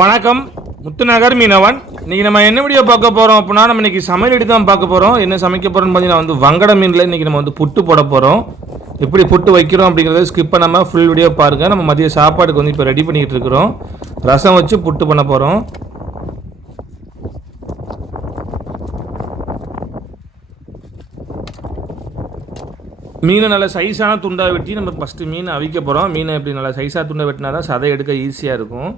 வணக்கம். முத்துநகர் மீனவன். இன்றைக்கி நம்ம என்ன வீடியோ பார்க்க போகிறோம் அப்படின்னா நம்ம இன்றைக்கி சமையல் எடுத்து தான் பார்க்க போகிறோம் என்ன சமைக்க போகிறோம்னு பார்த்தீங்கன்னா வந்து வங்கட மீனில் இன்னைக்கு நம்ம வந்து புட்டு போட போகிறோம் எப்படி புட்டு வைக்கிறோம் அப்படிங்கிறத ஸ்கிப் பண்ணாமல் ஃபுல் வீடியோ பாருங்கள் நம்ம மதிய சாப்பாடுக்கு வந்து இப்போ ரெடி பண்ணிக்கிட்டு இருக்கிறோம். ரசம் வச்சு புட்டு பண்ண போகிறோம் மீனை நல்லா சைஸான துண்டாக வெட்டி நம்ம ஃபஸ்ட்டு மீனை அவிக்க போகிறோம் மீனை எப்படி நல்லா சைஸாக துண்டை வெட்டினா தான் சதை எடுக்க ஈஸியாக இருக்கும்.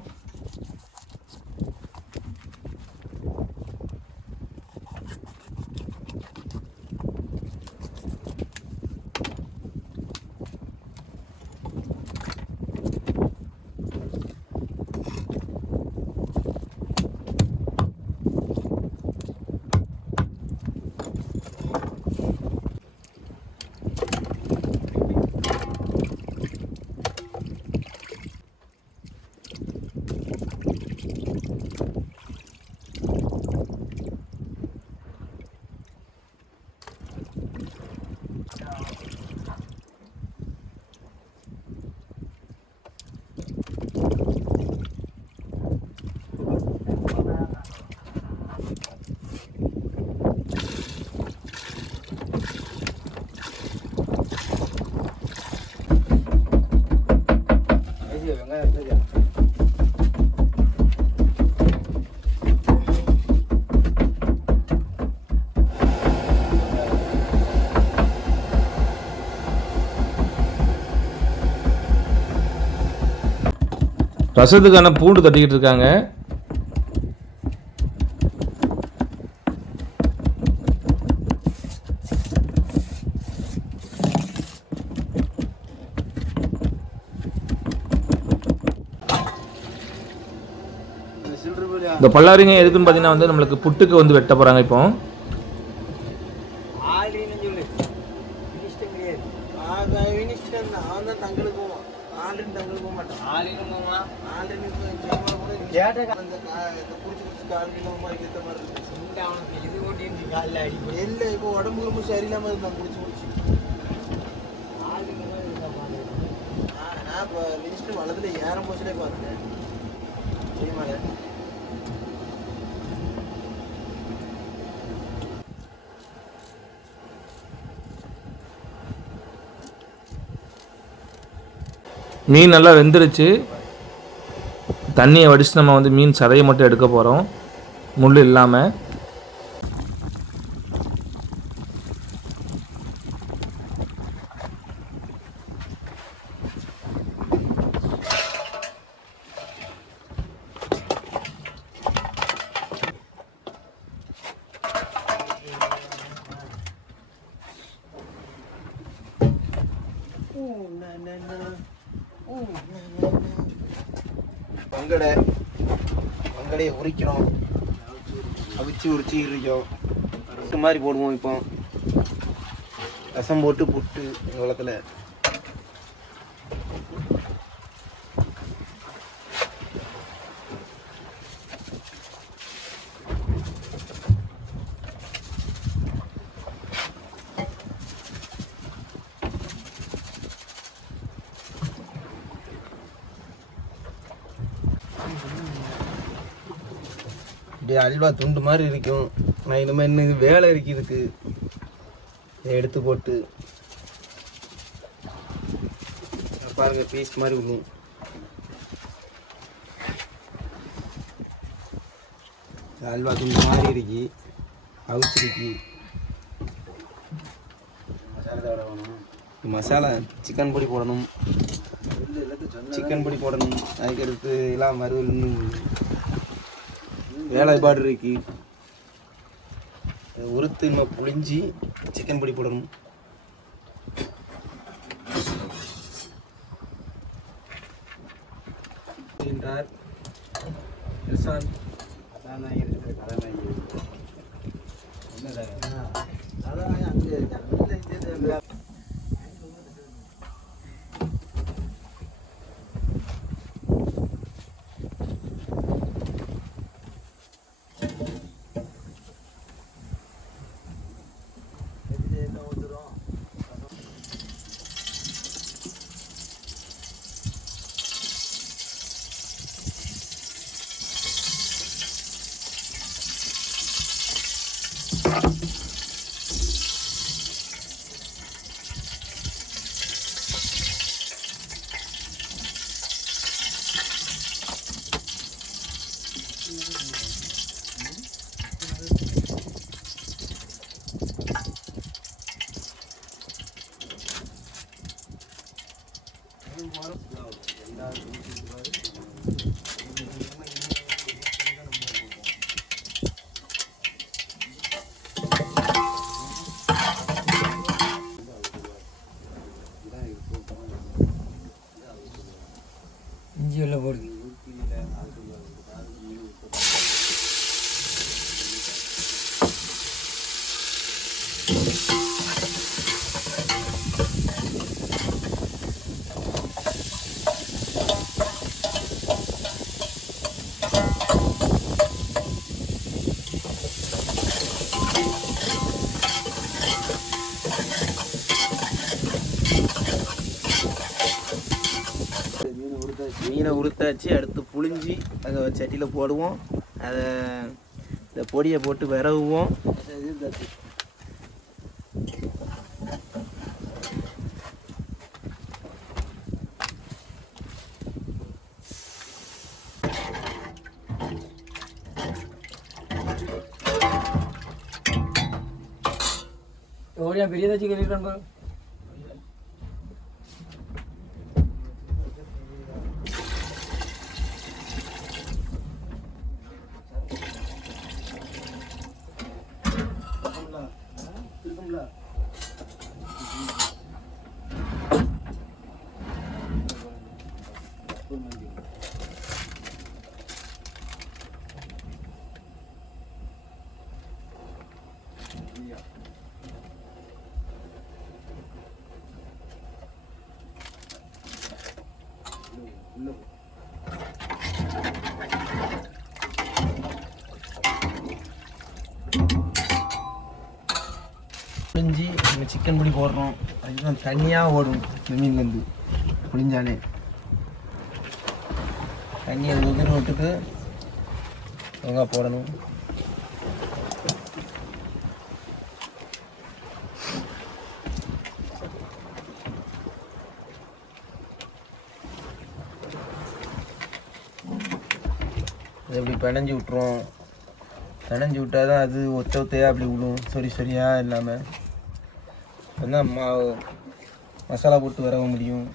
ரசத்துக்கான பூண்டு தட்டிக்கிட்டு இருக்காங்க. இந்த பல்லாரிங்க எதுக்குன்னு பார்த்தீங்கன்னா வந்து நம்மளுக்கு புட்டுக்கு வந்து வெட்ட போகிறாங்க இப்போ. தங்களுக்கு போக மாட்டான். இல்லை இப்போ உடம்பு ரொம்ப சரியில்லாம இருந்தான் குடிச்சு குடிச்சு நான் நான் இப்போ வினிஷ்டன் வளர்த்துல ஏறம் போச்சுலே பார்த்தேன் சரிமால மீன் நல்லா வெந்துருச்சு. தண்ணியை வடித்து நம்ம வந்து மீன் சதையை மட்டும் எடுக்க போகிறோம் முள் இல்லாமல் பங்கடை. பங்கடையை உரிக்கிறோம் அவிச்சு உரிச்சு இருக்கோம் புட்டு மாதிரி போடுவோம் இப்போ. ரசம் போட்டு புட்டு எங்கள் குளத்தில் இப்படி அல்வா துண்டு மாதிரி இருக்கும். நான் இனிமேல் இன்னும் வேலை இருக்கு இதுக்கு. இதை எடுத்து போட்டு. பாருங்க பீஸ் மாதிரி இது அல்வா துண்டு மாதிரி இருக்கு. அவிச்சிருக்கு மசாலா சிக்கன் பொடி போடணும். சிக்கன் பொடி போடணும். அதுக்கடுத்து எல்லாம் மறுவல் இன்னும் வேலைப்பாடு இருக்கு உறுத்து நம்ம புளிஞ்சி சிக்கன் பொடி போடணும். என்றார். பிரசாந்த் இஞ்சி உள்ள போடுது வச்சு அடுத்து புழிஞ்சி அதை சட்டியில் போடுவோம். அதை இந்த பொடியை போட்டு விரவுவோம். ஓடியா பெரியதாச்சும் கேட்டுக்கிட்டு புளிஞ்சி நம்ம சிக்கன் பொடி போடுறோம் அதுக்கப்புறம் தண்ணியாக ஓடும் இந்த மீன்லேருந்து. புளிஞ்சாலே. தண்ணி அது உதிர விட்டுட்டு தேங்காய் போடணும். இது இப்படி பிணைஞ்சி விட்ருவோம் பிணைஞ்சி விட்டால் தான் அது ஒத்த ஒத்தையாக அப்படி விடும் சொறி சரியாக இல்லாமல் என்ன மா மசாலா போட்டு வரவ முடியும்?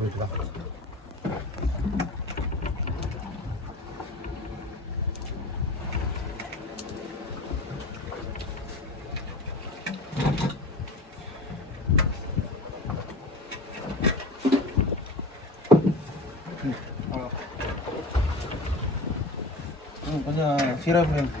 போயிட்டு கொஞ்சம் சீரகம் வேணும்.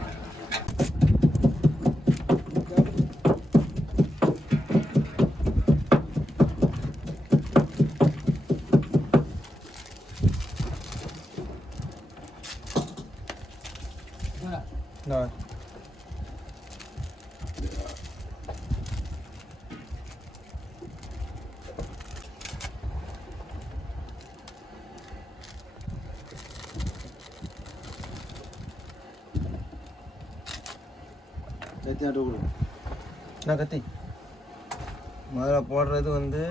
இந்தா. என்ன கத்தி முதல்ல போடுறது வந்து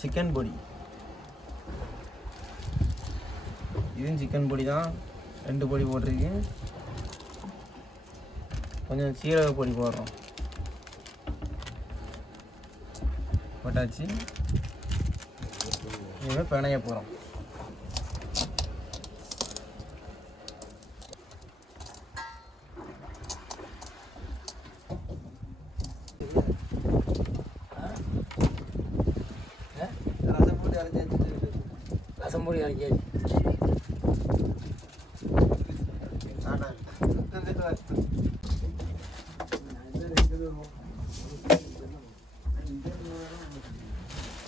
சிக்கன் பொடி. இதுவும் சிக்கன் பொடி தான் ரெண்டு பொடி போட்டிருக்கு கொஞ்சம் சீரக பொடி போடுறோம். போட்டாச்சு. இனிமேல் பிணைய போகிறோம்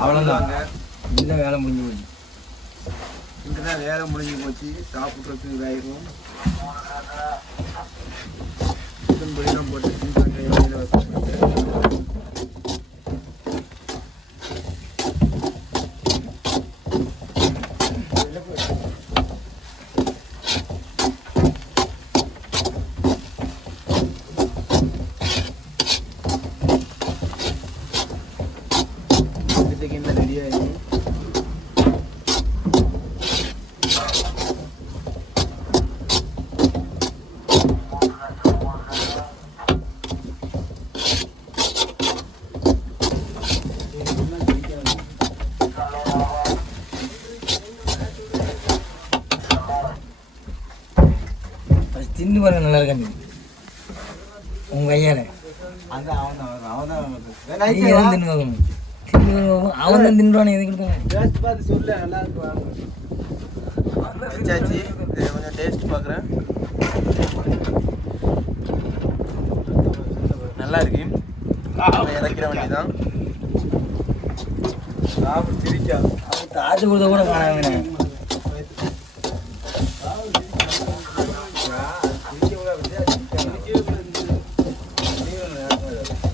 அவ்வளோதான் இந்த வேலை முடிஞ்சு போச்சு. இங்கதான் வேலை முடிஞ்சு போச்சு. சாப்பிட்றதுக்கு இதாயிரும். சிக்கன் பொடிலாம் போட்டு சிக்கன் கையில் வச்சாச்சு இதை கொஞ்சம் டேஸ்ட் பார்க்குறேன். நல்லா இருக்கு. இறக்கிற வேண்டியதான் சாப்பிட்டு சிரிக்கா. அவன் காசு கொடுத்த கூட காணாம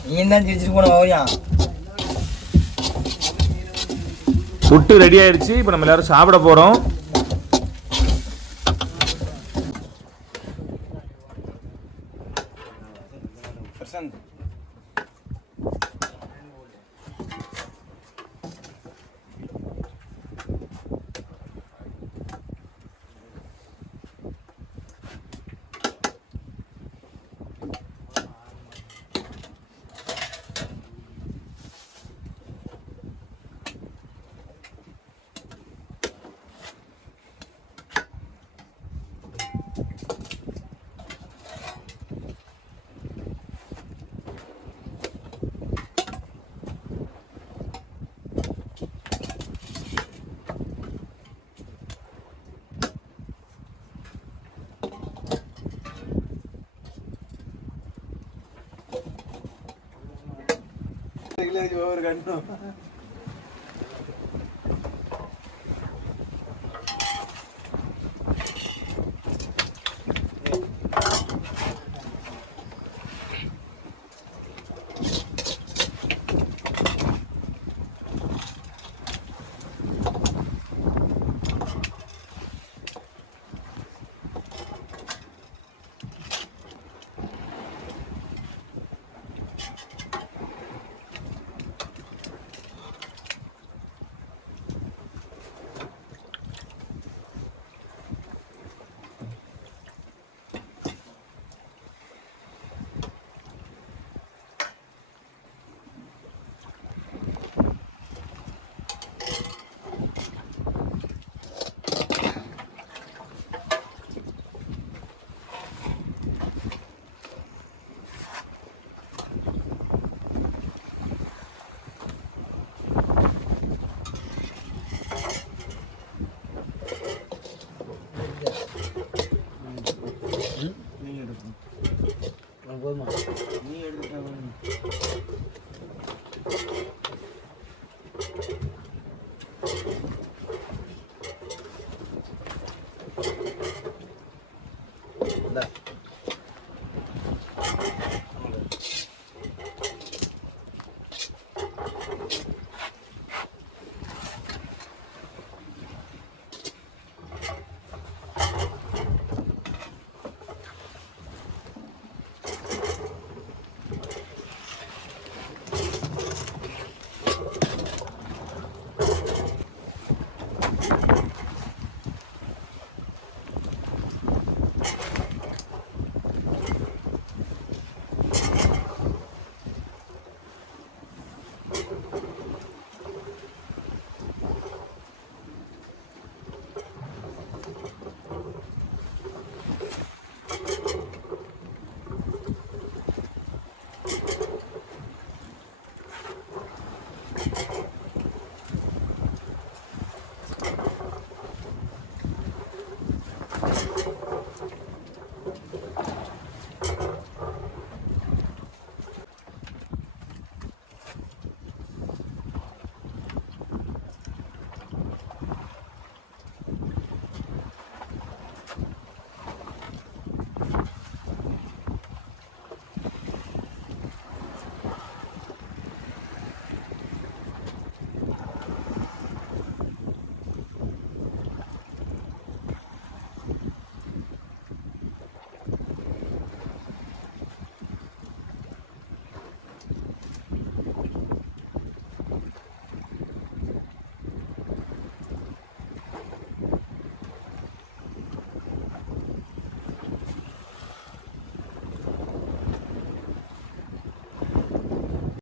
நீ தான் சிரிச்சிட்டு போன ஓரியா புட்டு ரெடி ஆயிடுச்சு இப்போ நம்ம எல்லாரும் சாப்பிட போகிறோம் ഒരു കണ്ണോ. போதுமா? நீ எடுத்துட்டா